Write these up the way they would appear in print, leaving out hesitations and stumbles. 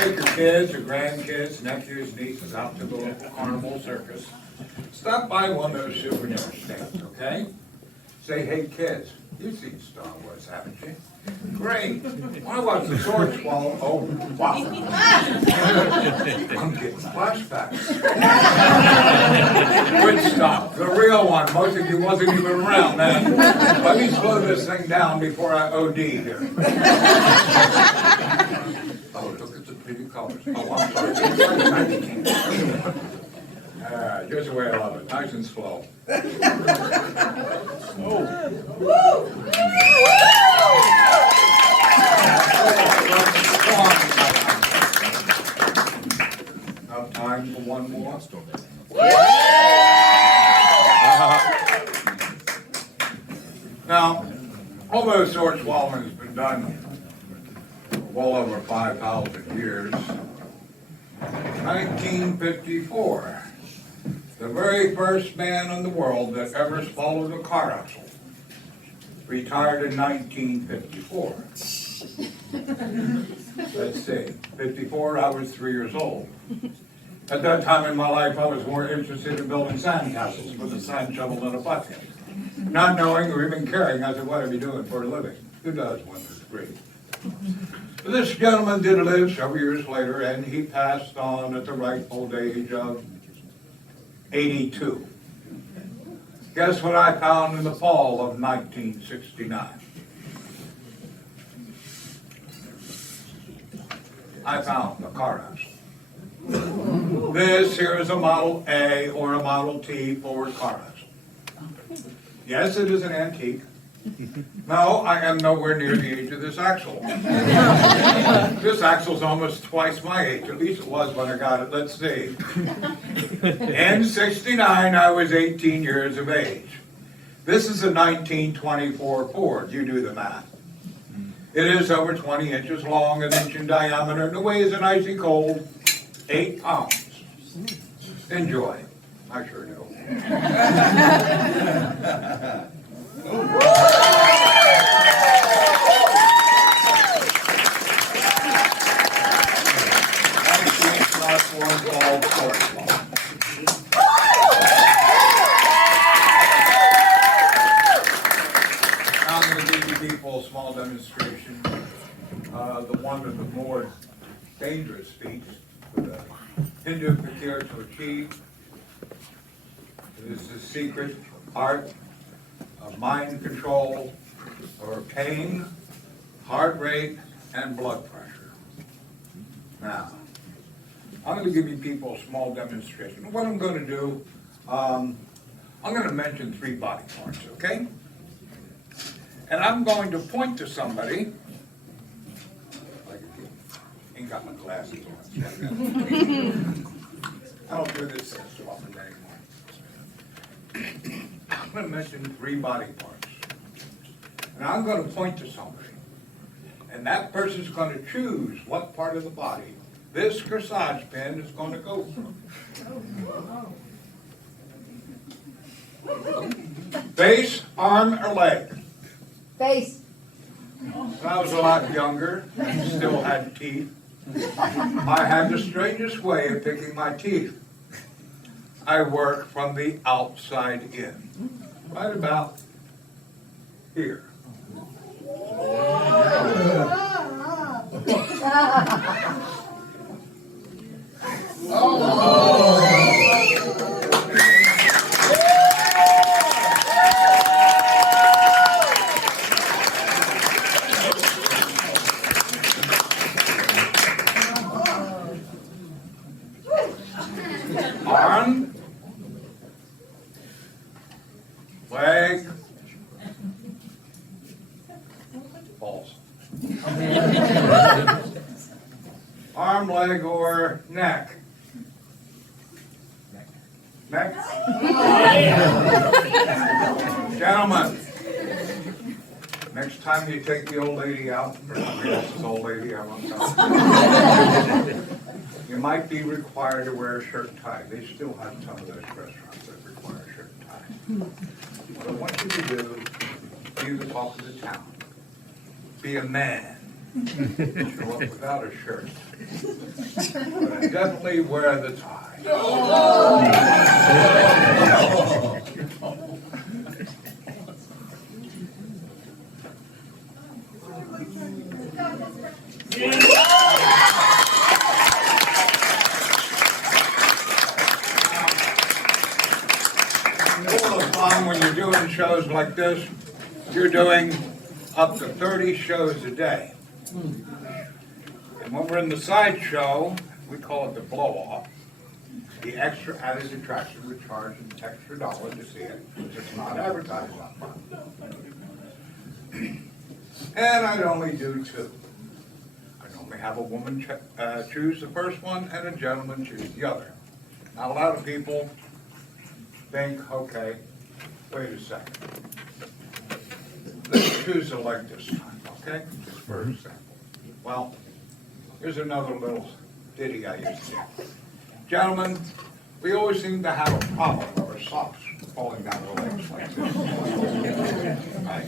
take your kids, your grandkids, nephews, nieces out to the carnival circus, stop by one of those souvenir stands, okay? Say, hey kids, you've seen Star Wars, haven't you? Great. Why was the sword swallowed? Oh, wow. I'm getting flashbacks. Good stuff. The real one. Most of you wasn't even around, man. Let me slow this thing down before I OD here. Oh, look at the pretty colors. Oh, I'm sorry. Just the way I love it. Nice and slow. Oh. Enough time for one more. Now, although sword swallowing has been done for well over 5,000 years, 1954, the very first man in the world that ever swallowed a car axle retired in 1954. Let's see, 54, I was 3 years old. At that time in my life, I was more interested in building sandcastles with a sand shovel and a bucket. Not knowing or even caring, I said, what are you doing for a living? Who does when they're free? But this gentleman did live several years later, and he passed on at the ripe old age of 82. Guess what I found in the fall of 1969? I found a car axle. This here is a Model A or a Model T Ford car axle. Yes, it is an antique. No, I am nowhere near the age of this axle. This axle's almost twice my age. At least it was when I got it. Let's see. In '69, I was 18 years of age. This is a 1924 Ford. You do the math. It is over 20 inches long, an inch in diameter, and it weighs an icy cold 8 pounds. Enjoy. I sure do. I'm going to give you people a small demonstration. One of the more dangerous feats for the Hindu fakir to achieve. It is the secret art of mind control over pain, heart rate, and blood pressure. Now, I'm going to give you people a small demonstration. What I'm going to do, I'm going to mention 3 body parts, okay? And I'm going to point to somebody. Ain't got my glasses on. I don't do this so often anymore. I'm going to mention 3 body parts. And I'm going to point to somebody. And that person's going to choose what part of the body this corsage pin is going to go from. Face, arm, or leg? Face. When I was a lot younger, still had teeth. I had the strangest way of picking my teeth. I work from the outside in, right about here. Arm, leg, balls. Arm, leg, or neck? Neck? Gentlemen, next time you take the old lady out, or somebody else's old lady, I won't tell. You might be required to wear a shirt and tie. They still have some of those restaurants that require a shirt and tie. What I want you to do, be the talk of the town. Be a man. Show up without a shirt. But I definitely wear the tie. It's a little fun when you're doing shows like this. You're doing up to 30 shows a day. And when we're in the sideshow, we call it the blow-off. The extra added attraction, we charge an extra $1 to see it. It's not advertised up front. And I'd only do 2. I'd only have a woman choose the first one and a gentleman choose the other. Now a lot of people think, okay, wait a second. Let's choose a leg this time, okay? Just for example. Well, here's another little ditty I used to do. Gentlemen, we always seem to have a problem with our socks falling down the legs like this. Right?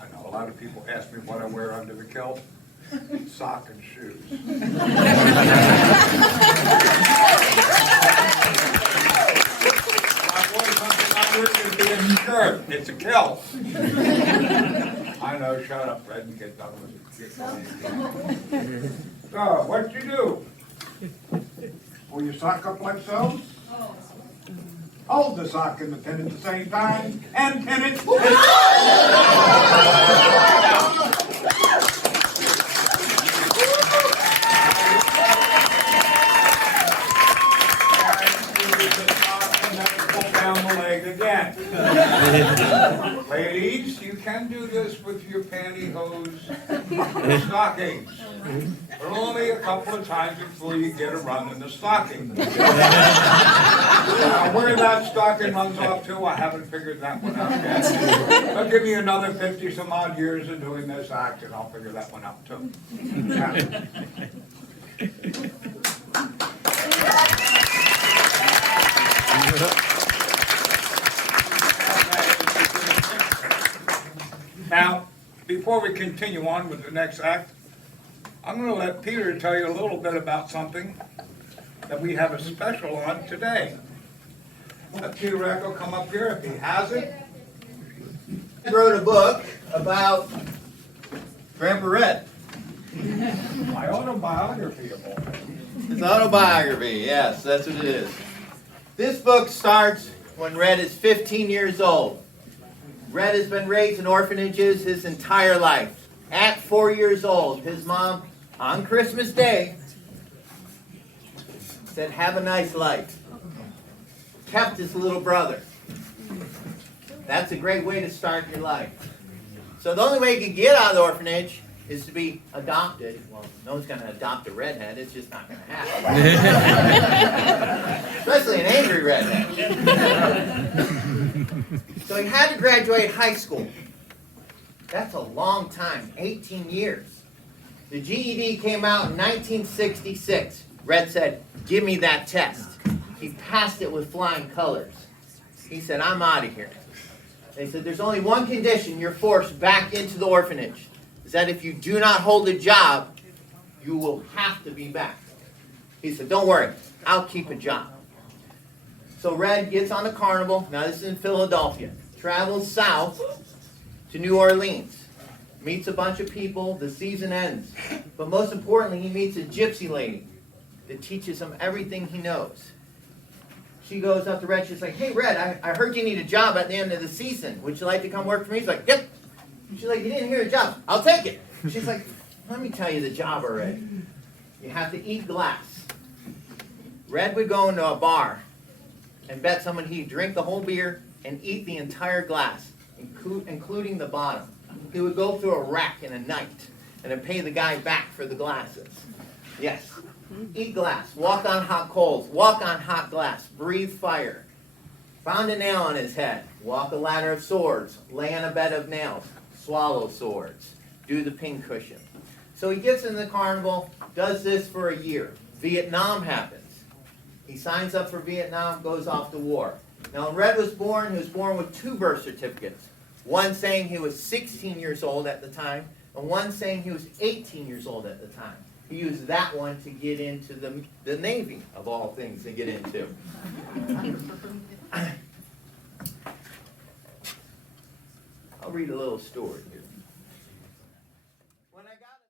I know a lot of people ask me what I wear under the kilt. Sock and shoes. It's a kilt. I know, shut up, Fred, and get done with it. So, what'd you do? Pull your sock up like so? Hold the sock and the pin at the same time, and pin it. Again. Ladies, you can do this with your pantyhose or stockings. But only a couple of times before you get a run in the stocking. Now, where that stocking runs off to, I haven't figured that one out yet. But give me another 50 some odd years of doing this act and I'll figure that one out too. Now, before we continue on with the next act, I'm going to let Peter tell you a little bit about something that we have a special on today. Let Peter Racco come up here if he has it. I wrote a book about Grandpa Red. My autobiography of all. His autobiography, yes, that's what it is. This book starts when Red is 15 years old. Red has been raised in orphanages his entire life. At 4 years old, his mom, on Christmas Day, said, "Have a nice life." Kept his little brother. That's a great way to start your life. So the only way you can get out of the orphanage is to be adopted. Well, no one's going to adopt a redhead. It's just not going to happen. Especially an angry redhead. So he had to graduate high school. That's a long time, 18 years. The GED came out in 1966. Red said, "Give me that test." He passed it with flying colors. He said, "I'm out of here." They said, "There's only one condition you're forced back into the orphanage, is that if you do not hold a job, you will have to be back." He said, "Don't worry, I'll keep a job." So Red gets on a carnival, now this is in Philadelphia, travels south to New Orleans, meets a bunch of people, the season ends. But most importantly, he meets a gypsy lady that teaches him everything he knows. She goes up to Red, she's like, "Hey Red, I heard you need a job at the end of the season. Would you like to come work for me?" He's like, "Yep." She's like, "You didn't hear the job. I'll take it." She's like, "Let me tell you the job already. You have to eat glass." Red would go into a bar and bet someone he'd drink the whole beer and eat the entire glass, including the bottom. He would go through a rack in a night and then pay the guy back for the glasses. Yes. Eat glass, walk on hot coals, walk on hot glass, breathe fire. Found a nail on his head, walk a ladder of swords, lay on a bed of nails, swallow swords, do the pincushion. So he gets in the carnival, does this for a year. Vietnam happens. He signs up for Vietnam, goes off to war. Now when Red was born, he was born with 2 birth certificates. One saying he was 16 years old at the time, and one saying he was 18 years old at the time. He used that one to get into the Navy, of all things to get into. I'll read a little story here.